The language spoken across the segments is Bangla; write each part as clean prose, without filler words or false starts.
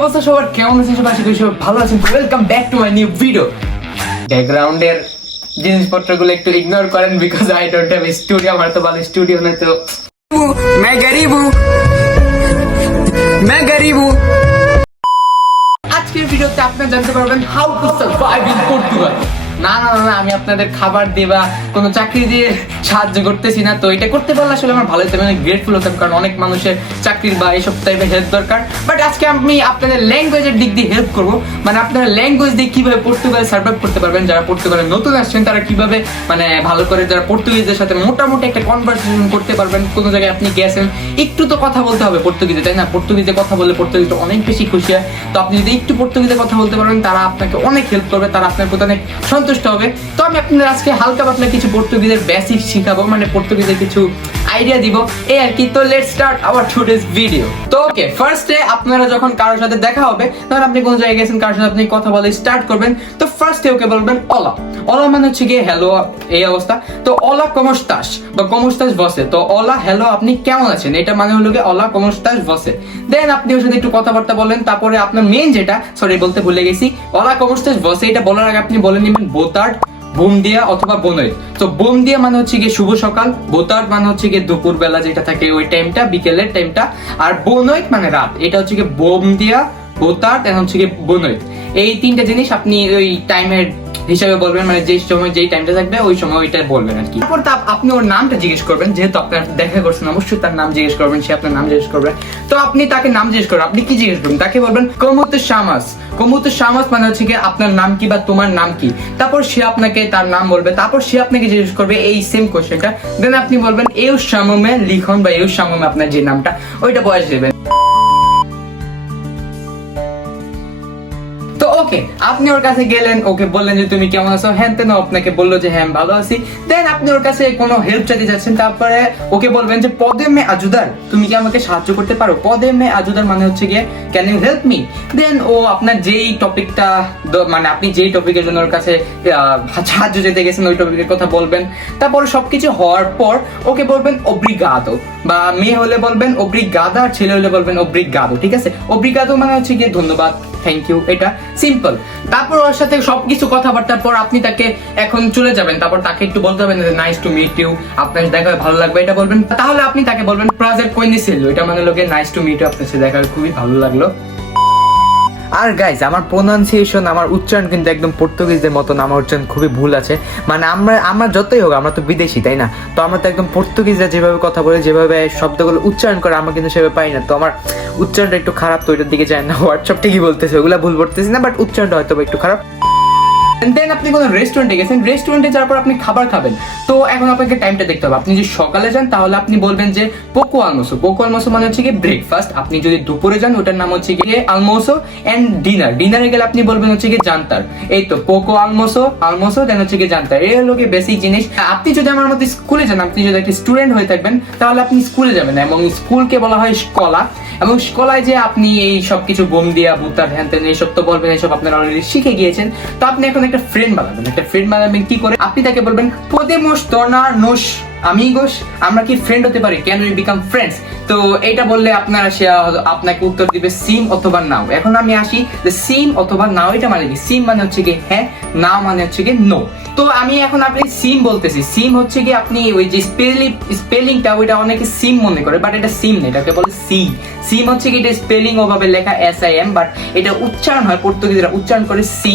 অবস্থা সবার? কেমন আছেন সবাই? আশা করি সবাই ভালো আছেন। Welcome back to my new video. ব্যাকগ্রাউন্ডের জিনিসপত্রগুলো একটু ইগনোর করেন, because I don't have studio. আমার তো ভালো স্টুডিও না, তো मैं गरीब हूँ, मैं गरीब हूँ। আজকের ভিডিওতে আপনারা জানতে পারবেন how to survive in Portugal. না না না, আমি আপনাদের খাবার দিয়ে বা কোনো চাকরি দিয়ে সাহায্য করতেছি না। তো এটা করতে পারলে আসলে আমার ভালো হতো, মানে গ্রেটফুল হতাম, কারণ অনেক মানুষের চাকরির বা এইসব টাইপের হেল্প দরকার। বাট আজকে আমি আপনাদের ল্যাঙ্গুয়েজের দিক দিয়ে হেল্প করবো, মানে আপনারা ল্যাঙ্গুয়েজ দিয়ে কিভাবে পর্তুগাল সার্ভাইভ করতে পারবেন। যারা পর্তুগালে নতুন আসছেন তারা কিভাবে মানে ভালো করে যারা পর্তুগিজদের সাথে মোটামুটি একটা কনভারসেশন করতে পারবেন। কোনো জায়গায় আপনি গেছেন, একটু তো কথা বলতে হবে পর্তুগিজে, তাই না? পর্তুগিজে কথা বললে পর্তুগিজটা অনেক বেশি খুশি হয়। তো আপনি যদি একটু পর্তুগিজে কথা বলতে পারবেন, তারা আপনাকে অনেক হেল্প করবে, তারা আপনার প্রতি অনেক সন্তুষ্ট হবে। তো আমি আপনাদের আজকে হালকা পাতলা কিছু পর্তুগিজের বেসিক শিখাবো, মানে পর্তুগিজের কিছু আইডিয়া দিব, এই আর কি। তো let's start our today's video. তো ওকে, ফার্স্টে আপনারা যখন কারোর সাথে দেখা হবে, তখন আপনি কোন জায়গায় গেছেন, কারোর সাথে আপনি কথা বলে স্টার্ট করবেন। তো ফার্স্টে ওকে বলবেন অলা। অলা মানে হচ্ছে গিয়ে হ্যালো, এই অবস্থা। তো অলা কমো স্টাস বা কমো স্টাস বসে। তো অলা হ্যালো, আপনি কেমন আছেন, এটা মানে হলো গিয়ে অলা কমো স্টাস বসে। দেন আপনি ওর সাথে একটু কথাবার্তা বলেন। তারপরে আপনার মেন যেটা, সরি বলতে ভুলে গেছি, অলা কমো স্টাস বসে, এটা বলার আগে আপনি বলে নেবেন বোতার্ড, বুম দিয়া অথবা বোনৈত। তো বুম দিয়া মানে হচ্ছে গিয়ে শুভ সকাল, বোতার্ড মানে হচ্ছে গিয়ে দুপুর বেলা যেটা থাকে ওই টাইমটা, বিকেলের টাইমটা, আর বোনৈত মানে রাত। এটা হচ্ছে গিয়ে বোম দিয়া, বোতার্ড এন্ড হচ্ছে গিয়ে বোনৈত। এই তিনটা জিনিস আপনি ওই টাইমের হিসাবে বলবেন, মানে যে সময় যেই টাইমটা থাকবে ওই সময় ওইটা বলবেন আর কি। তারপর আপনি ওর নামটা জিজ্ঞেস করবেন, যেহেতু আপনার দেখা করছেন অবশ্যই তার নাম জিজ্ঞেস করবেন, সে আপনার নাম জিজ্ঞেস করবে। তো আপনি তাকে নাম জিজ্ঞেস করবেন, আপনি কি জিজ্ঞেস করবেন? তাকে বলবেন কমুতো শামাস। কমুতো শামাস মানে হচ্ছে কি আপনার নাম কি বা তোমার নাম কি। তারপর সে আপনাকে তার নাম বলবে, তারপর সে আপনাকে জিজ্ঞেস করবে এই সেম কোশ্চেনটা। দেন আপনি বলবেন এউ শামমে লিখন বা এউ শামমে আপনার যে নামটা ওইটা বয়স দেবেন। তো ওকে, আপনি ওর কাছে গেলেন, ওকে বললেন যে তুমি কেমন আছো, হ্যাঁ তেন আপনাকে বললো যে হ্যাঁ ভালো আছি। দেন আপনি ওর কাছে কোনো হেল্প চাইতে যাচ্ছেন, তারপরে ওকে বলবেন যে পদে মে আজুদার, তুমি কি আমাকে সাহায্য করতে পারো? পদে মে আজুদার মানে হচ্ছে গিয়ে ক্যান ইউ হেল্প মি। দেন ও আপনার যেই টপিকটা, মানে আপনি যেই টপিকের জন্য ওর কাছে সাহায্য চাইতে গেছেন ওই টপিকের কথা বলবেন। তারপরে সবকিছু হওয়ার পর ওকে বলবেন ওব্রিগাদো, বা মেয়ে হলে বলবেন ওব্রিগাদা, আর ছেলে হলে বলবেন ওব্রিগাদো। ঠিক আছে, ওব্রিগাদো মানে হচ্ছে গিয়ে ধন্যবাদ, থ্যাংক ইউ, এটা সিম্পল। তারপর ওর সাথে সবকিছু কথাবার্তার পর আপনি তাকে এখন চলে যাবেন। তারপর তাকে একটু বলতে হবে যে নাইস টু মিট ইউ, আপনার দেখা হয়ে ভালো লাগবে, এটা বলবেন। তাহলে আপনি তাকে বলবেন প্রাজের কইনিসিল, এটা মানে লোকে নাইস টু মিট ইউ, আপনার সাথে দেখা হয়ে খুবই ভালো লাগলো। আর গাইজ, আমার প্রোনাউন্সিয়েশন, আমার উচ্চারণ কিন্তু একদম পর্তুগিজদের মতন, আমার উচ্চারণ খুবই ভুল আছে। মানে আমরা যতই হোক, আমরা তো বিদেশি, তাই না? তো আমরা তো একদম পর্তুগিজরা যেভাবে কথা বলে, যেভাবে শব্দগুলো উচ্চারণ করে, আমরা কিন্তু সেভাবে পাই না। তো আমার উচ্চারণটা একটু খারাপ, তো ওইটার দিকে যায় না। হোয়াটসঅ্যাপ ঠিকই বলতেছে, ওগুলা ভুল বলতেছি না, বাট উচ্চারণটা হয়তো একটু খারাপ। দেন আপনি কোনো রেস্টুরেন্টে গেছেন, রেস্টুরেন্টে যাওয়ার পর আপনি খাবার খাবেন। তো এখন আপনাকে টাইমটা দেখতে হবে। আপনি যদি সকালে যান তাহলে আপনি বলবেন যে পোকো আলমোসো। পোকো আলমোসো মানে হচ্ছে গিয়ে ব্রেকফাস্ট। আপনি যদি দুপুরে যান ওটার নাম হচ্ছে গিয়ে আলমোসো এন্ড ডিনার। ডিনারে গেলে আপনি বলবেন হচ্ছে গিয়ে জান্তার। এই তো পোকো আলমোসো, আলমোসো দেন হচ্ছে গিয়ে জান্তার। এই হলো গিয়ে বেসিক জিনিস। আপনি যদি আমার মতো স্কুলে যান, আপনি যদি একটা স্টুডেন্ট হয়ে থাকবেন, তাহলে আপনি স্কুলে যাবেন, এবং স্কুলকে বলা হয় স্কলা। এবং স্কলায় যে আপনি এই সব কিছু বোম দিয়া, বুতার, হ্যান তেন এইসব তো বলবেন, এইসব আপনারা অলরেডি শিখে গিয়েছেন। তো আপনি এখন একটা ফ্রেন্ড বানাবেন। একটা ফ্রেন্ড বানাবেন কি করে? আপনি তাকে বলবেন podemos tornar-nos amigos, আমরা কি ফ্রেন্ড হতে পারি, ক্যান উই বিকাম ফ্রেন্ডস। তো এইটা বললে সে আপনাকে উত্তর দিবে সিম অথবা নাও। এখন আমি আসি যে সিম অথবা নাও এটা মানে কি। সিম মানে হচ্ছে কি হ্যাঁ, নাও মানে হচ্ছে কি নো। তো আমি এখন আপনি সিম বলতেছি। সিম হচ্ছে কি আপনি ওই যে স্পেলিংটা ওইটা অনেকে সিম মনে করে, বাট এটা সিম না, এটাকে বলে সি। সিম হচ্ছে কি এটা স্পেলিং ওভাবে লেখা SIM, বাট এটা উচ্চারণ হয়, পর্তুগিজরা উচ্চারণ করে সি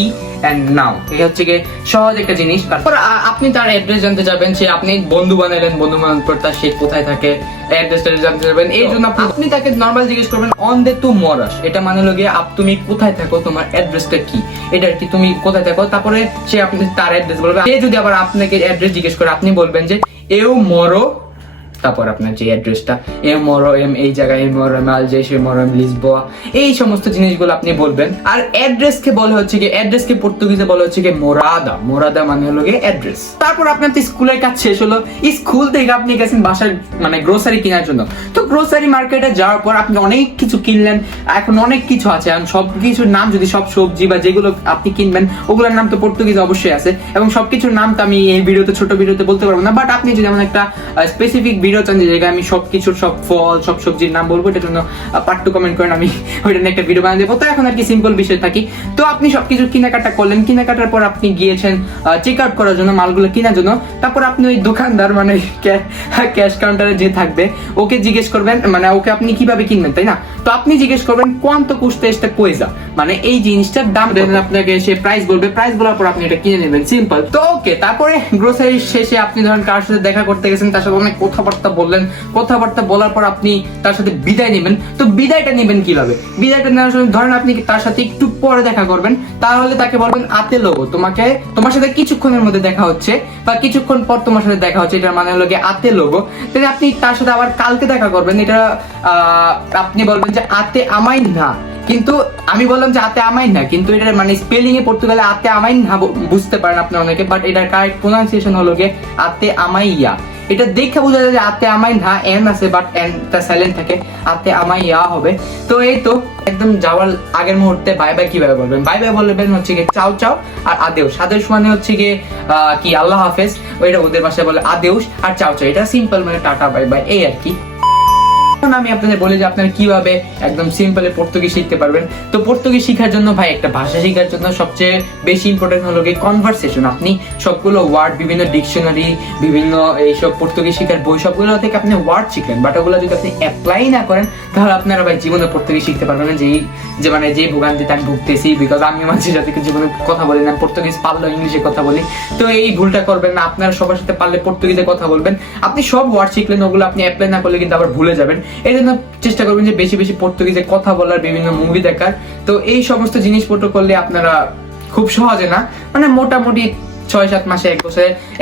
এন্ড নাও। এই হচ্ছে কি সহজ একটা জিনিস। তারপর আপনি তার অ্যাড্রেস জানতে যাবেন, সে আপনি বন্ধু বানালেন, বন্ধু বানানোর পর তার সে কোথায় থাকে অ্যাড্রেসটা জানতে যাবেন। এই জন্য আপনি তাকে নর্মাল জিজ্ঞেস করবেন অন দে তু মরাস, এটা মানে হলো গিয়ে তুমি কোথায় থাকো, তোমার অ্যাড্রেসটা কি, এটা আর কি, তুমি কোথায় থাকো। তারপরে সে আপনি তার অ্যাড্রেস বলবে। সে যদি আবার আপনাকে অ্যাড্রেস জিজ্ঞেস করে, আপনি বলবেন যে এও মরো, তারপর আপনার যে অ্যাড্রেসটা এম মরো, এম এই জায়গায়, এম মরো এম আলজেশে, মরো এম লিসবোয়া, এই সমস্ত জিনিসগুলো আপনি বলবেন। আর অ্যাড্রেসকে বলা হচ্ছে কি, অ্যাড্রেসকে পর্তুগিজে বলা হচ্ছে কি মোরাদা। মোরাদা মানে হলো গিয়ে অ্যাড্রেস। তারপর আপনার তো স্কুলের কাজ শেষ হলো, স্কুল থেকে আপনি গেছেন বাসার মানে গ্রোসারি কেনার জন্য। তো গ্রোসারি মার্কেটে যাওয়ার পর আপনি অনেক কিছু কিনলেন। এখন অনেক কিছু আছে, এখন সব কিছুর নাম যদি, সব সবজি বা যেগুলো আপনি কিনবেন ওগুলোর নাম তো পর্তুগিজে অবশ্যই আছে, এবং সবকিছুর নাম তো আমি এই ভিডিওতে, ছোট ভিডিওতে বলতে পারবো না। বাট আপনি যদি এমন একটা স্পেসিফিক ভিডিও চান যে জায়গায় আমি সবকিছুর সব ফল সব সবজির নাম বলবো, এটার জন্য পার্ট 2 কমেন্ট করেন, আমি ওইটা নিয়ে একটা ভিডিও বানিয়ে দেবো। তো এখন আর কি সিম্পল বিষয় থাকি। তো আপনি সবকিছু কেনাকাটা করলেন, কেনাকাটার পর আপনি গিয়েছেন চেক আউট করার জন্য, মালগুলো কেনার জন্য। তারপর আপনি ওই দোকানদার মানে ক্যাশ কাউন্টারে যে থাকবে ওকে জিজ্ঞেস করবেন, মানে ওকে আপনি কিভাবে কিনবেন, তাই না? তো আপনি জিজ্ঞেস করবেন কোয়ান্তো কুস্তা এস্টা কোয়েজা, মানে এই জিনিসটার দাম দেন, আপনাকে সে প্রাইস বলবে, প্রাইস বলার পর আপনি এটা কিনে নেবেন, সিম্পল। তো ওকে, তারপরে গ্রোসারি শেষে আপনি ধরেন কার সাথে দেখা করতে গেছেন, তার সাথে অনেক কথাবার্তা বললেন, কথাবার্তা বলার পর আপনি তার সাথে বিদায় নেবেন। তো বিদায়টা নেবেন কিভাবে? বিদায়টা নেওয়ার সময় ধরেন আপনি তার সাথে একটু পরে দেখা করবেন, তাহলে তাকে বলবেন আতে লোগো, তোমার সাথে কিছুক্ষণের মধ্যে দেখা হচ্ছে বা কিছুক্ষণ পর তোমার সাথে দেখা হচ্ছে, এটার মানে হলো গিয়ে আতে লোগো। তাহলে আপনি তার সাথে আবার কালকে দেখা করবেন, এটা আপনি বলবেন যে আতে আমাই না, কিন্তু আমি বললাম যে আতে আমাই না, কিন্তু এটার মানে স্পেলিং এ পর্তুগালে আতে আমাই না বুঝতে পারেন আপনি অনেকে, বাট এটার কারেক্ট প্রোনাউন্সিয়েশন হলো গিয়ে আতে আমাইয়া। এটা দেখে বোঝা যায় যে আতে আমাই না, এন আছে বাট এনটা সাইলেন্ট থাকে, আতে আমাইয়া হবে। তো এই তো একদম যাওয়ার আগের মুহূর্তে বাই বাই কিভাবে বলবেন? বাই বাই বলবেন হচ্ছে গিয়ে চাও চাও আর আদেউস। আদেউস মানে হচ্ছে গিয়ে কি আল্লাহ হাফেজ, ওইটা ওদের ভাষায় বলে আদেউস, আর চাও চাও এটা সিম্পল মানে টাটা বাই বাই, এই আর কি। আমি আপনাদের বলি যে আপনারা কিভাবে একদম সিম্পলে পর্তুগিজ শিখতে পারবেন। তো পর্তুগিজ শেখার জন্য ভাই, একটা ভাষা শেখার জন্য সবচেয়ে বেশি ইম্পর্টেন্ট হলো গিয়ে কনভারসেশন। আপনি সবগুলো ওয়ার্ড, বিভিন্ন ডিকশনারি, বিভিন্ন এইসব পর্তুগিজ শেখার বই সবগুলো থেকে আপনি ওয়ার্ড শিখলেন, বাট ওগুলো যদি আপনি অ্যাপ্লাই না করেন তাহলে আপনারা ভাই জীবনে পর্তুগিজ শিখতে পারবেন না। যে ভোগান্তিতে আমি ভুগতেছি, বিকজ আমি মানুষের সাথে জীবনে কথা বলি না, পর্তুগিজ পারলেও ইংলিশে কথা বলি। তো এই ভুলটা করবেন না, আপনারা সবার সাথে পারলে পর্তুগিজে কথা বলবেন। আপনি সব ওয়ার্ড শিখলেন, ওগুলো আপনি অ্যাপ্লাই না করলে কিন্তু আবার ভুলে যাবেন। এই জন্য চেষ্টা করবেন যে বেশি বেশি পর্তুগিজে কথা বলার, বিভিন্ন মুভি দেখার। তো এই সমস্ত জিনিসপত্র করলে আপনারা খুব সহজে না, মানে মোটামুটি 6-7 মাসে,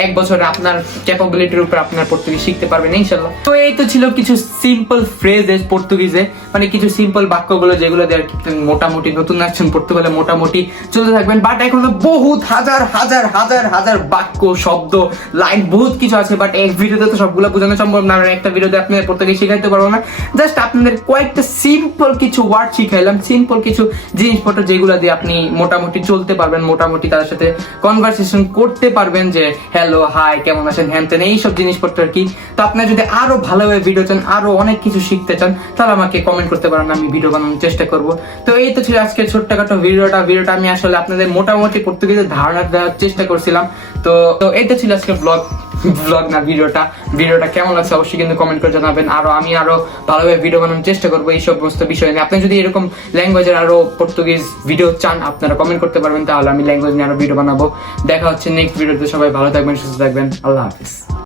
এক বছরে আপনার ক্যাপাবিলিটির উপর আপনার পর্তুগিজ শিখতে পারবেন ইনশাল্লাহ। তো এই তো ছিল কিছু সিম্পল ফ্রেজেস পর্তুগিজে, মানে কিছু সিম্পল বাক্যগুলো যেগুলো দিয়ে মোটামুটি নতুন আসছেন পর্তুগালে মোটামুটি চলতে থাকবেন। বাট এখনো বহুত হাজার হাজার হাজার হাজার বাক্য, শব্দ, লাইন বহুত কিছু আছে, বাট এক ভিডিওতে তো সবগুলো বোঝানো সম্ভব না। একটা ভিডিওতে আপনাদের পর্তুগিজ শিখাইতে পারবো না, জাস্ট আপনাদের কয়েকটা সিম্পল কিছু ওয়ার্ড শিখাইলাম, সিম্পল কিছু জিনিসপত্র যেগুলো দিয়ে আপনি মোটামুটি চলতে পারবেন, মোটামুটি তাদের সাথে কনভারসেশন করতে পারবেন, যে হ্যালো হাই কেমন আছেন হ্যান তেন এইসব জিনিসপত্র আর কি। তো আপনারা যদি আরো ভালোভাবে ভিডিও চান, আরো অনেক কিছু শিখতে চান, তাহলে আমাকে কমেন্ট করতে পারেন, আমি ভিডিও বানানোর চেষ্টা করব। তো এই তো ছিল আজকে ছোট্টখাটো ভিডিওটা আমি আসলে আপনাদের মোটামুটি পর্তুগিজের ধারণা দেওয়ার চেষ্টা করছিলাম। তো এইটা ছিল আজকে ব্লগ না ভিডিওটা কেমন লাগছে অবশ্যই কিন্তু কমেন্ট করে জানাবেন। আমি আরো ভালোভাবে ভিডিও বানানোর চেষ্টা করবো এই সমস্ত বিষয় নিয়ে। আপনি যদি এরকম ল্যাঙ্গুয়েজের আরো পর্তুগিজ ভিডিও চান, আপনারা কমেন্ট করতে পারবেন, তাহলে আমি ল্যাঙ্গুয়েজ নিয়ে আরো ভিডিও বানাবো। দেখা হচ্ছে নেক্সট ভিডিওতে। সবাই ভালো থাকবেন, সুস্থ থাকবেন, আল্লাহ হাফিজ।